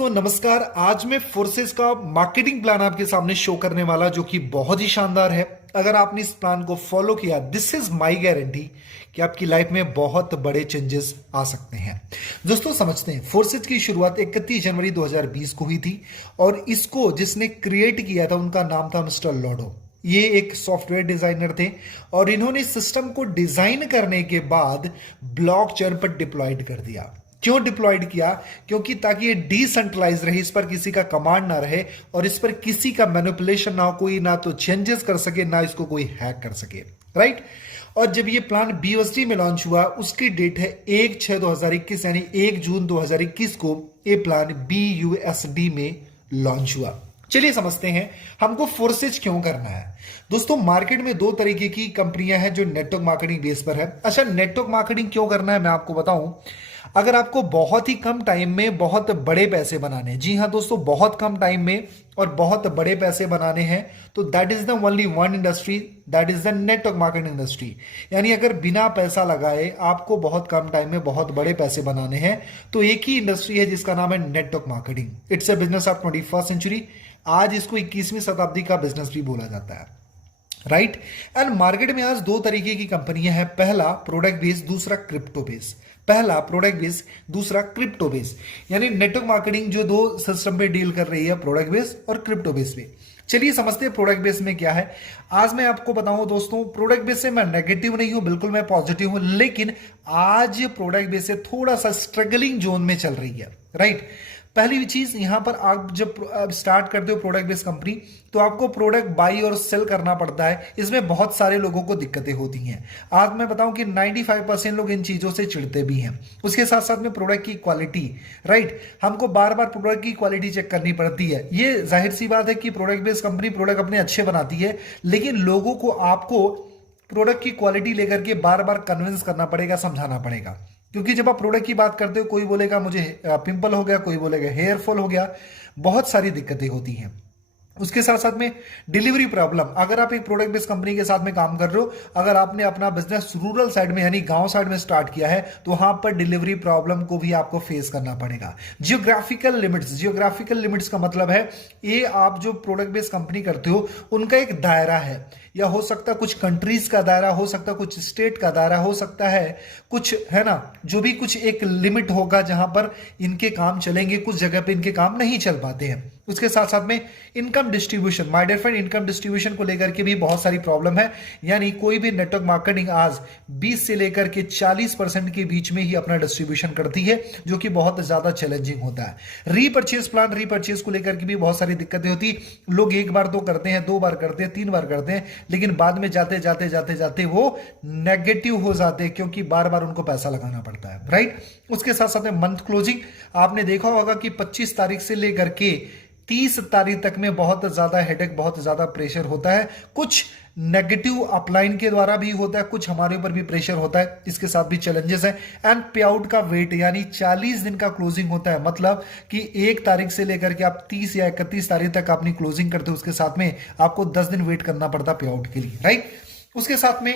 दोस्तों नमस्कार। आज मैं फोर्सेस का मार्केटिंग प्लान आपके सामने शो करने वाला जो कि बहुत ही शानदार है। अगर आपने इस प्लान को फॉलो किया, दिस इज माय गारंटी कि आपकी लाइफ में बहुत बड़े चेंजेस आ सकते हैं। दोस्तों समझते हैं, फोर्सेस की शुरुआत 31 जनवरी 2020 को हुई थी और इसको जिसने क्रिएट किया था उनका नाम था मिस्टर लॉडो। ये एक सॉफ्टवेयर डिजाइनर थे और इन्होंने सिस्टम को डिजाइन करने के बाद ब्लॉकचेन पर डिप्लॉयड कर दिया। क्यों डिप्लॉयड किया? क्योंकि ताकि ये डिसेंट्रलाइज रहे, इस पर किसी का कमांड ना रहे और इस पर किसी का मैनिपुलेशन ना हो, कोई ना तो चेंजेस कर सके ना इसको कोई हैक कर सके, राइट। और जब ये प्लान BUSD में लॉन्च हुआ, उसकी डेट है 1/6/2021 यानी 1 जून 2021 को ये प्लान BUSD में लॉन्च हुआ। चलिए समझते हैं हमको फोर्सेज क्यों करना है। दोस्तों मार्केट में दो तरीके की कंपनियां हैं जो नेटवर्क मार्केटिंग बेस पर है। अच्छा, नेटवर्क मार्केटिंग क्यों करना है मैं आपको बताऊं। अगर आपको बहुत ही कम टाइम में बहुत बड़े पैसे बनाने हैं, जी हां दोस्तों, बहुत कम टाइम में और बहुत बड़े पैसे बनाने हैं, तो that is the only one industry, that is the network marketing industry. यानी अगर बिना पैसा लगाए आपको बहुत कम टाइम में बहुत बड़े पैसे बनाने हैं तो एक ही इंडस्ट्री है जिसका नाम है network marketing. It's a business of 21st century. आज इसको 21वीं शताब्दी का बिजनेस भी बोला जाता है, राइट। एंड मार्केट में आज दो तरीके की कंपनियां हैं, पहला प्रोडक्ट बेस्ड, दूसरा क्रिप्टो बेस्ड। पहला प्रोडक्ट बेस्ड, दूसरा क्रिप्टो बेस्ड। यानी नेटवर्क मार्केटिंग जो दो सिस्टम पे डील कर रही है, प्रोडक्ट बेस्ड और क्रिप्टो बेस्ड पे। चलिए समझते हैं प्रोडक्ट बेस में क्या है। आज मैं आपको बताऊं दोस्तों, प्रोडक्ट बेस से मैं नेगेटिव नहीं हूं, बिल्कुल मैं पॉजिटिव हूं, लेकिन आज प्रोडक्ट बेस से थोड़ा सा स्ट्रगलिंग जोन में चल रही है, राइट। पहली चीज, यहां पर आप जब स्टार्ट करते हो प्रोडक्ट बेस्ड कंपनी, तो आपको प्रोडक्ट बाई और सेल करना पड़ता है। इसमें बहुत सारे लोगों को दिक्कतें होती हैं। आज मैं बताऊं कि 95% लोग इन चीजों से चिढ़ते भी हैं। उसके साथ साथ में प्रोडक्ट की क्वालिटी, राइट, हमको बार बार प्रोडक्ट की क्वालिटी चेक करनी पड़ती है। ये जाहिर सी बात है कि प्रोडक्ट बेस्ड कंपनी प्रोडक्ट अपने अच्छे बनाती है, लेकिन लोगों को आपको प्रोडक्ट की क्वालिटी लेकर के बार बार कन्विंस करना पड़ेगा, समझाना पड़ेगा। क्योंकि जब आप प्रोडक्ट की बात करते हो, कोई बोलेगा मुझे पिंपल हो गया, कोई बोलेगा हेयर फॉल हो गया, बहुत सारी दिक्कतें होती हैं। उसके साथ साथ में डिलीवरी प्रॉब्लम। अगर आप एक प्रोडक्ट बेस्ड कंपनी के साथ में काम कर रहे हो, अगर आपने अपना बिजनेस रूरल साइड में यानी गांव साइड में स्टार्ट किया है, तो वहां पर डिलीवरी प्रॉब्लम को भी आपको फेस करना पड़ेगा। जियोग्राफिकल लिमिट्स का मतलब है, ये आप जो प्रोडक्ट बेस्ड कंपनी करते हो उनका एक दायरा है, या हो सकता है कुछ कंट्रीज का दायरा, हो सकता है कुछ स्टेट का दायरा, हो सकता है कुछ, है ना, जो भी कुछ एक लिमिट होगा जहां पर इनके काम चलेंगे, कुछ जगह पे इनके काम नहीं चल पाते हैं। उसके साथ साथ में income distribution, my dear friend, income distribution को लेकर के भी बहुत सारी प्रॉब्लम है। यानी कोई भी नेटवर्क मार्केटिंग आज 20 से लेकर के 40% के बीच में ही अपना डिस्ट्रीब्यूशन करती है, जो कि बहुत ज्यादा चैलेंजिंग होता है। रीपर्चेज प्लान, रीपर्चेज को लेकर के भी बहुत सारी दिक्कतें होती। लोग एक बार तो करते हैं, 2 बार करते हैं, 3 बार करते हैं, लेकिन बाद में जाते जाते जाते जाते वो नेगेटिव हो जाते हैं, क्योंकि बार बार उनको पैसा लगाना पड़ता है, राइट। उसके साथ साथ में मंथ क्लोजिंग, आपने देखा होगा कि 25 तारीख से लेकर के 30 तारीख तक में बहुत ज्यादा हेडेक, बहुत ज्यादा प्रेशर होता है। कुछ नेगेटिव अपलाइन के द्वारा भी होता है, कुछ हमारे ऊपर भी प्रेशर होता है, इसके साथ भी चैलेंजेस है। एंड पे आउट का वेट, यानी 40 दिन का क्लोजिंग होता है, मतलब कि 1 तारीख से लेकर के आप 30 या 31 तारीख तक अपनी क्लोजिंग करते हो, उसके साथ में आपको 10 दिन वेट करना पड़ता पे आउट के लिए, राइट। उसके साथ में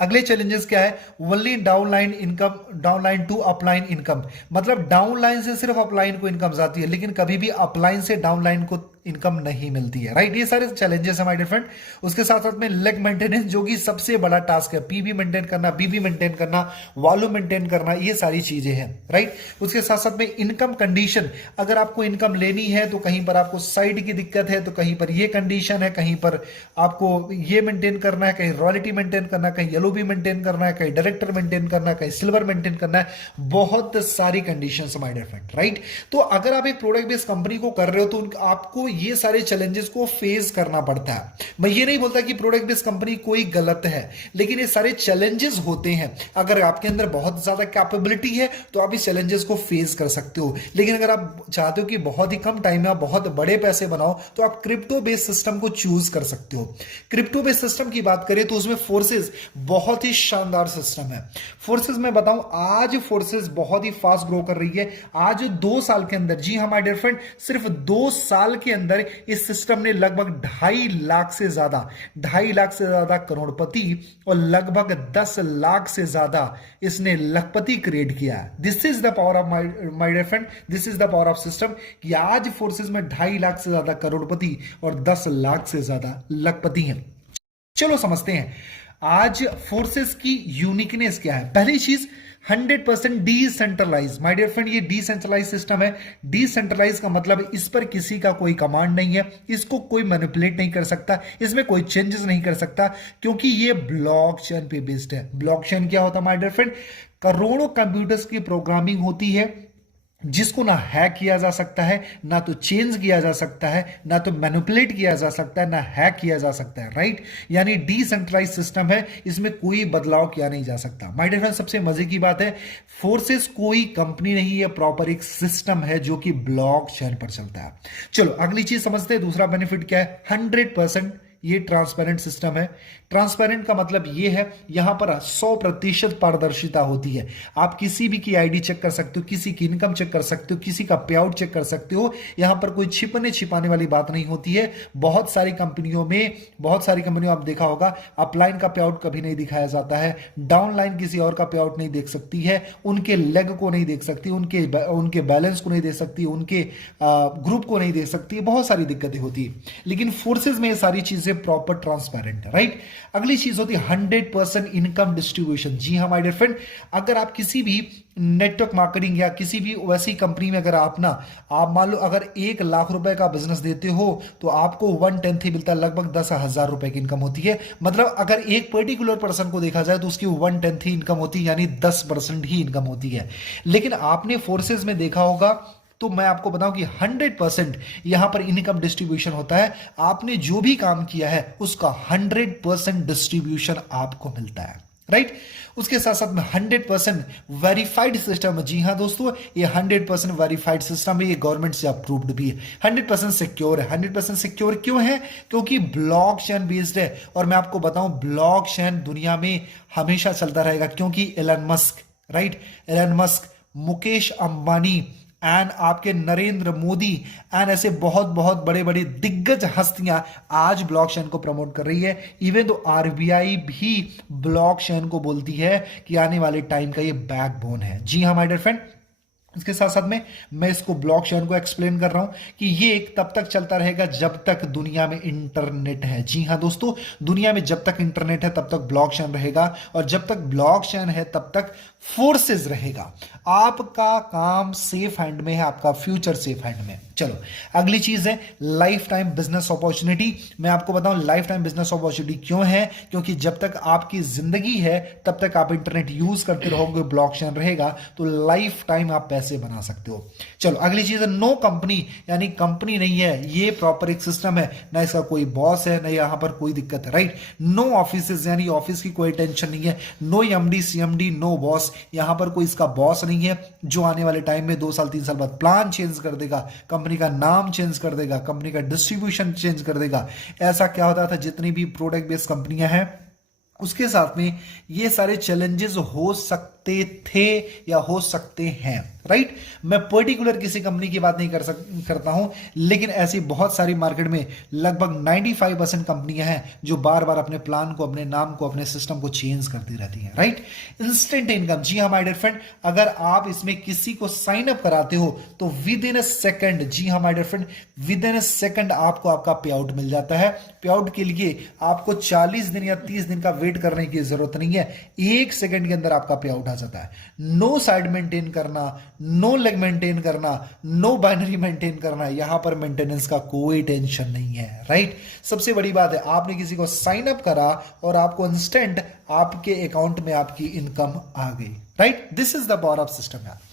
अगले चैलेंजेस क्या है? Only downline income, downline to upline income, मतलब डाउनलाइन से सिर्फ अपलाइन को इनकम जाती है, लेकिन कभी भी अपलाइन से डाउनलाइन को इनकम नहीं मिलती है, राइट। ये सारे चैलेंजेस है माय डियर फ्रेंड। उसके साथ साथ में लेग मेंटेनेंस, जो कि सबसे बड़ा टास्क है, पीबी मेंटेन करना, बीबी मेंटेन करना, वॉल्यूम मेंटेन करना, ये सारी चीजें हैं, राइट। उसके साथ साथ में इनकम कंडीशन, अगर आपको इनकम लेनी है तो कहीं पर आपको साइड की दिक्कत है, तो कहीं पर ये कंडीशन है, कहीं पर आपको ये मेंटेन करना है, कहीं रॉयल्टी मेंटेन करना है, कहीं येलो भी मेंटेन करना है, कहीं डायरेक्टर मेंटेन करना है, कहीं सिल्वर मेंटेन करना है, बहुत सारी conditions my dear friend, right. तो अगर आप एक प्रोडक्ट बेस्ड कंपनी को कर रहे हो तो आपको ये सारे चैलेंजेस को फेस करना पड़ता है। मैं ये नहीं बोलता कि प्रोडक्ट बेस्ड कंपनी कोई गलत है, लेकिन ये सारे चैलेंजेस होते हैं। अगर आपके अंदर बहुत ज्यादा कैपेबिलिटी है तो आप इस चैलेंजेस को फेस कर सकते हो, लेकिन अगर आप चाहते हो कि बहुत ही कम टाइम में आप बहुत बड़े पैसे बनाओ, तो आप क्रिप्टो बेस्ड सिस्टम को चूज कर सकते हो। क्रिप्टो बेस्ड सिस्टम की बात करें तो उसमें फोर्सेस बहुत ही शानदार सिस्टम है। फोर्सेस में बताऊं, आज फोर्सेस बहुत ही फास्ट ग्रो कर रही है। आज 2 साल के अंदर, जी हां माय डियर फ्रेंड, सिर्फ 2 साल के अंदर अंदर इस सिस्टम ने लगभग 2.5 लाख से ज्यादा करोड़पति और लगभग 10 लाख से ज्यादा इसने लखपति क्रिएट किया। This is the power of my dear friend, this is the power of system कि आज फोर्सेस में 2.5 लाख से ज्यादा करोड़पति और 10 लाख से ज्यादा लखपति हैं। चलो समझते हैं आज फोर्सेस की यूनिकनेस क्या है। पहली चीज 100% डिसेंट्रलाइज। माय डियर फ्रेंड, ये डिसेंट्रलाइज सिस्टम है। डिसेंट्रलाइज का मतलब इस पर किसी का कोई कमांड नहीं है, इसको कोई मैनिपुलेट नहीं कर सकता, इसमें कोई चेंजेस नहीं कर सकता, क्योंकि ये ब्लॉकचेन पे बेस्ड है। ब्लॉकचेन क्या होता है माय डियर फ्रेंड? करोड़ों कंप्यूटर्स की प्रोग्रामिंग होती है जिसको ना हैक किया जा सकता है, ना तो चेंज किया जा सकता है, ना तो मैनिपुलेट किया जा सकता है, ना हैक किया जा सकता है। राइट, यानी डिसेंट्रलाइज सिस्टम है, इसमें कोई बदलाव किया नहीं जा सकता। माय डियर फ्रेंड, सबसे मजे की बात है फोर्सेस कोई कंपनी नहीं है, प्रॉपर एक सिस्टम है जो कि ब्लॉकचेन पर चलता है। चलो अगली चीज समझते हैं, दूसरा बेनिफिट क्या है। 100% ये ट्रांसपेरेंट सिस्टम है। ट्रांसपेरेंट का मतलब ये है यहां पर 100% पारदर्शिता होती है। आप किसी भी की आईडी चेक कर सकते हो, किसी की इनकम चेक कर सकते हो, किसी का पे आउट चेक कर सकते हो। यहां पर कोई छिपने छिपाने वाली बात नहीं होती है। बहुत सारी कंपनियों आप देखा होगा अपलाइन का पे आउट कभी नहीं दिखाया जाता है, डाउनलाइन किसी और का पे आउट नहीं देख सकती है, उनके लेग को नहीं देख सकती, उनके बैलेंस को नहीं देख सकती, उनके ग्रुप को नहीं देख सकती, बहुत सारी दिक्कतें होती है। लेकिन फोर्सेज में ये सारी चीजें प्रॉपर ट्रांसपेरेंट है। राइट, अगली चीज होती है 100% इनकम डिस्ट्रीब्यूशन। जी हाँ माय डियर फ्रेंड, अगर आप किसी भी नेटवर्क मार्केटिंग या किसी भी वैसी कंपनी में अगर आप मान लो अगर 1 लाख रुपए का बिजनेस देते हो तो आपको 1/10 ही मिलता है, लगभग 10,000 रुपए की इनकम होती है। मतलब अगर एक पर्टिकुलर पर्सन को देखा जाए तो उसकी 1/10 ही इनकम होती है, यानी 10% ही इनकम होती है। लेकिन आपने फोर्सेज में देखा होगा, तो मैं आपको बताऊं कि 100% यहां पर इनकम डिस्ट्रीब्यूशन होता है। आपने जो भी काम किया है उसका 100% डिस्ट्रीब्यूशन आपको मिलता है। राइट, उसके साथ साथ में 100% वेरीफाइड सिस्टम है। जी हां दोस्तों, ये 100% वेरीफाइड सिस्टम है, ये गवर्नमेंट से अप्रूव्ड भी है। 100% सिक्योर है। 100% सिक्योर क्यों है? क्योंकि ब्लॉकचेन बेस्ड है। और मैं आपको बताऊं ब्लॉकचेन दुनिया में हमेशा चलता रहेगा, क्योंकि Elon Musk, right, Elon Musk, Mukesh Ambani and आपके नरेंद्र मोदी एंड ऐसे बहुत बहुत बड़े बड़े दिग्गज हस्तियां आज ब्लॉकचेन को प्रमोट कर रही है। इवन तो आरबीआई भी ब्लॉकचेन को बोलती है कि आने वाले टाइम का ये बैकबोन है। जी हाँ माय डियर फ्रेंड, इसके साथ साथ में मैं इसको ब्लॉकचेन को एक्सप्लेन कर रहा हूं कि ये एक तब तक चलता रहेगा जब तक दुनिया में इंटरनेट है। जी हां दोस्तों, दुनिया में जब तक इंटरनेट है तब तक ब्लॉकचेन रहेगा, और जब तक ब्लॉकचेन है तब तक फोर्सेस रहेगा। आपका काम सेफ हैंड में है, आपका फ्यूचर सेफ हैंड में। चलो अगली चीज है लाइफ टाइम बिजनेस अपॉर्चुनिटी। मैं आपको बताऊं लाइफ टाइम बिजनेस अपॉर्चुनिटी क्यों है, क्योंकि जब तक आपकी जिंदगी है तब तक आप इंटरनेट यूज करते रहोगे, ब्लॉकचेन रहेगा, तो लाइफ टाइम आप पैसे बना सकते हो। चलो अगली चीज है नो कंपनी, यानी कंपनी नहीं है, ये प्रॉपर एक सिस्टम है, ना इसका कोई बॉस है, ना यहां पर कोई दिक्कत है। राइट, नो ऑफिस, यानी ऑफिस की कोई टेंशन नहीं है, no MD CMD, no boss, यहां पर कोई इसका बॉस नहीं है जो आने वाले टाइम में 2 साल 3 साल बाद प्लान चेंज कर देगा, कंपनी का नाम चेंज कर देगा, कंपनी का डिस्ट्रीब्यूशन चेंज कर देगा। ऐसा क्या होता था, जितनी भी प्रोडक्ट बेस्ड कंपनियां हैं उसके साथ में ये सारे चैलेंजेस हो सकते थे या हो सकते हैं। राइट, मैं पर्टिकुलर किसी कंपनी की बात नहीं करता हूं, लेकिन ऐसी बहुत सारी मार्केट में लगभग 95% कंपनियां हैं जो बार बार अपने प्लान को, अपने नाम को, अपने सिस्टम को चेंज करती रहती हैं। Right, instant income. जी हाँ माय डियर फ्रेंड, अगर आप इसमें किसी को साइन अप कराते हो तो विद इन अ सेकंड, जी हाँ my dear friend, within a second आपको आपका पे आउट मिल जाता है। पे आउट के लिए आपको 40 दिन या 30 दिन का वेट करने की जरूरत नहीं है, 1 सेकंड के अंदर आपका पे आउट आ जाता है। नो साइड मेंटेन करना, नो लेग मेंटेन करना, नो बाइनरी मेंटेन करना, यहां पर मेंटेनेंस का कोई टेंशन नहीं है। राइट, सबसे बड़ी बात है आपने किसी को साइन अप करा और आपको इंस्टेंट आपके अकाउंट में आपकी इनकम आ गई। Right, this is the power of system यार।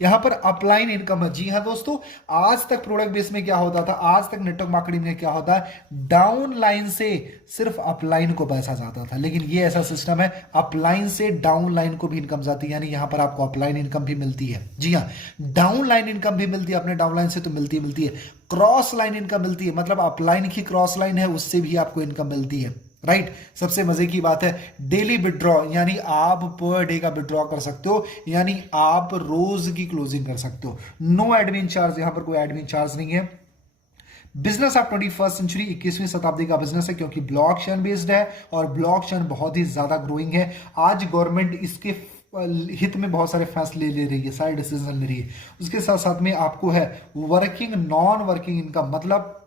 यहां पर अपलाइन इनकम है। जी हां दोस्तों, आज तक प्रोडक्ट बेस में क्या होता था, आज तक नेटवर्क मार्केटिंग में क्या होता है, डाउन लाइन से सिर्फ अपलाइन को पैसा जाता था, लेकिन ये ऐसा सिस्टम है अपलाइन से डाउन लाइन को भी इनकम जाती है, यानी यहां पर आपको अपलाइन इनकम भी मिलती है। जी हां, डाउन लाइन इनकम भी मिलती है, अपने डाउन लाइन से तो मिलती है, क्रॉस लाइन इनकम मिलती है, मतलब अपलाइन की क्रॉस लाइन है उससे भी आपको इनकम मिलती है। राइट, सबसे मजे की बात है डेली विड्रॉ, यानी आप पर डे का विड्रॉ कर सकते हो, यानी आप रोज की क्लोजिंग कर सकते हो। नो एडमिन चार्ज, यहां पर कोई एडमिन चार्ज नहीं है। बिजनेस ऑफ 21st सेंचुरी, 21वीं शताब्दी का बिजनेस है, क्योंकि ब्लॉकचेन बेस्ड है और ब्लॉकचेन बहुत ही ज्यादा ग्रोइंग है। आज गवर्नमेंट इसके हित में बहुत सारे फैसले ले रही है, सारे डिसीजन ले रही है। उसके साथ साथ में आपको है वर्किंग नॉन वर्किंग इनकम, मतलब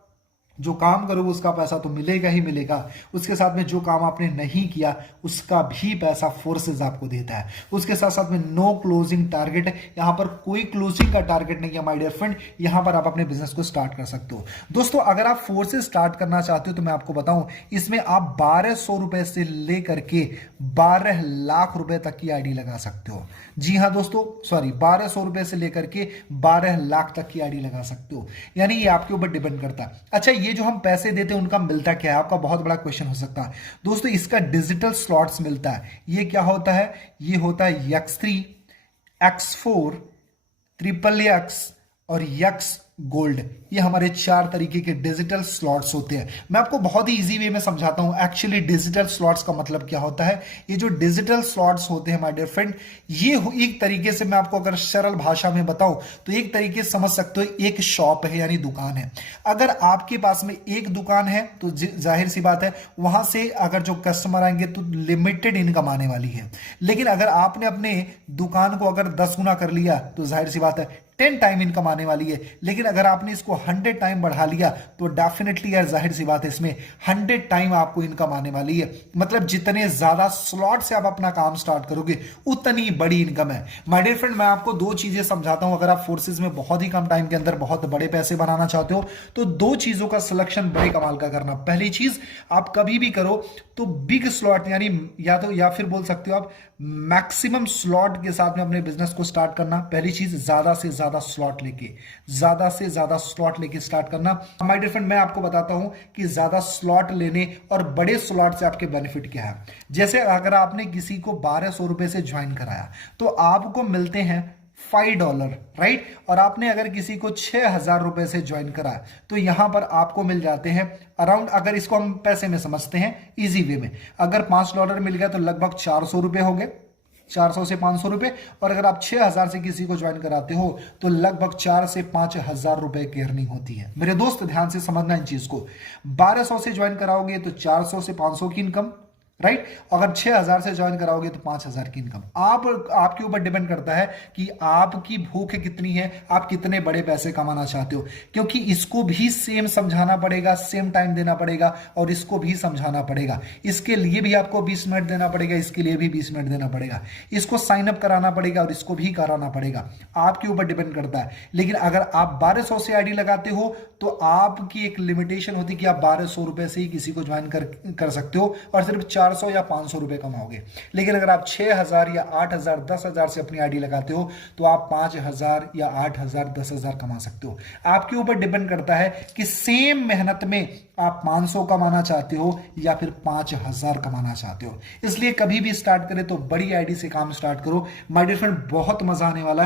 जो काम करोगे उसका पैसा तो मिलेगा ही मिलेगा, उसके साथ में जो काम आपने नहीं किया उसका भी पैसा फोर्सेस आपको देता है। उसके साथ साथ में नो क्लोजिंग टारगेट, यहां पर कोई क्लोजिंग का टारगेट नहीं है माय डियर फ्रेंड, यहां पर आप अपने बिजनेस को स्टार्ट कर सकते हो। दोस्तों अगर आप फोर्सेस स्टार्ट करना चाहते हो तो मैं आपको बताऊं, इसमें आप 1200 रुपए से लेकर के 12 लाख रुपए तक की आईडी लगा सकते हो। जी हां दोस्तों, सॉरी, 1200 रुपए से लेकर के 12 लाख तक की आईडी लगा सकते हो, यानी ये आपके ऊपर डिपेंड करता है। अच्छा, ये जो हम पैसे देते हैं उनका मिलता क्या है, आपका बहुत बड़ा क्वेश्चन हो सकता है। दोस्तों इसका डिजिटल स्लॉट्स मिलता है। ये क्या होता है, ये होता है X3, X4, XXX और X गोल्ड। ये हमारे 4 तरीके के डिजिटल स्लॉट्स होते हैं। मैं आपको बहुत ही इजी वे में समझाता हूं एक्चुअली डिजिटल स्लॉट्स का मतलब क्या होता है। ये जो डिजिटल स्लॉट्स होते हैं माय डियर फ्रेंड, ये एक तरीके से मैं आपको अगर सरल भाषा में बताऊं तो एक तरीके से समझ सकते हो, एक शॉप है यानी दुकान है। अगर आपके पास में एक दुकान है तो जाहिर सी बात है वहां से अगर जो कस्टमर आएंगे तो लिमिटेड इनकम आने वाली है। लेकिन अगर आपने अपने दुकान को अगर 10 गुना कर लिया तो जाहिर सी बात है 10 टाइम इनकम आने वाली है। लेकिन अगर आपने इसको 100 टाइम बढ़ा लिया तो डेफिनेटली यार जाहिर सी बात है इसमें 100 टाइम आपको इनकम आने वाली है। मतलब जितने ज्यादा स्लॉट से आप अपना काम स्टार्ट करोगे उतनी बड़ी इनकम है। माय डियर फ्रेंड, मैं आपको 2 चीजें समझाता हूं। अगर आप फोर्सेज में बहुत ही कम टाइम के अंदर बहुत बड़े पैसे बनाना चाहते हो तो 2 चीजों का सिलेक्शन बड़े कमाल का करना। पहली चीज, आप कभी भी करो तो बिग स्लॉट यानी या फिर बोल सकते हो आप मैक्सिमम स्लॉट के साथ में अपने बिजनेस को स्टार्ट करना। पहली चीज, ज्यादा से ज्यादा स्लॉट लेके स्टार्ट करना। माय डियर फ्रेंड, मैं आपको बताता हूं कि ज्यादा स्लॉट लेने और बड़े स्लॉट से आपके बेनिफिट क्या है। जैसे अगर आपने किसी को 1200 रुपए से ज्वाइन कराया तो आपको मिलते हैं $5, राइट। और आपने अगर किसी को 6000 रुपए से ज्वाइन कराया तो यहां पर आपको मिल जाते हैं अराउंड, अगर इसको हम पैसे में समझते हैं इजी वे में, अगर $5 मिल गया तो लगभग 400 रुपए हो गए, 400 से 500 रुपए। और अगर आप 6000 से किसी को ज्वाइन कराते हो तो लगभग 4 से 5000 रुपए की अर्निंग होती है। मेरे दोस्त ध्यान से समझना इन चीज को, 1200 से ज्वाइन कराओगे तो 400 से 500 की इनकम, राइट। अगर 6000 से ज्वाइन कराओगे तो 5000 की इनकम। आपके ऊपर डिपेंड करता है कि आपकी भूख कितनी है, आप कितने बड़े पैसे कमाना चाहते हो, क्योंकि इसको भी सेम समझाना पड़ेगा, सेम टाइम देना पड़ेगा और इसको भी समझाना पड़ेगा। इसके लिए भी आपको 20 मिनट देना पड़ेगा, इसके लिए भी 20 मिनट देना पड़ेगा, इसको साइन अप कराना पड़ेगा और इसको भी कराना पड़ेगा। आपके ऊपर डिपेंड करता है। लेकिन अगर आप 1200 से आईडी लगाते हो तो आपकी एक लिमिटेशन होती है कि आप 1200 रुपए से ही किसी को ज्वाइन कर सकते हो और सिर्फ 400 या 500 रुपए कमाओगे। लेकिन अगर आप 6000 या 8000 10,000 से अपनी आईडी लगाते हो तो आप 5000 या 8000 10,000 कमा सकते हो। आपके ऊपर डिपेंड करता है कि सेम मेहनत में आप 500 कमाना चाहते हो या फिर 5000 कमाना चाहते हो। इसलिए कभी भी स्टार्ट करें तो बड़ी आईडी से काम स्टार्ट करो माय डियर फ्रेंड, बहुत मजा आने वाला है।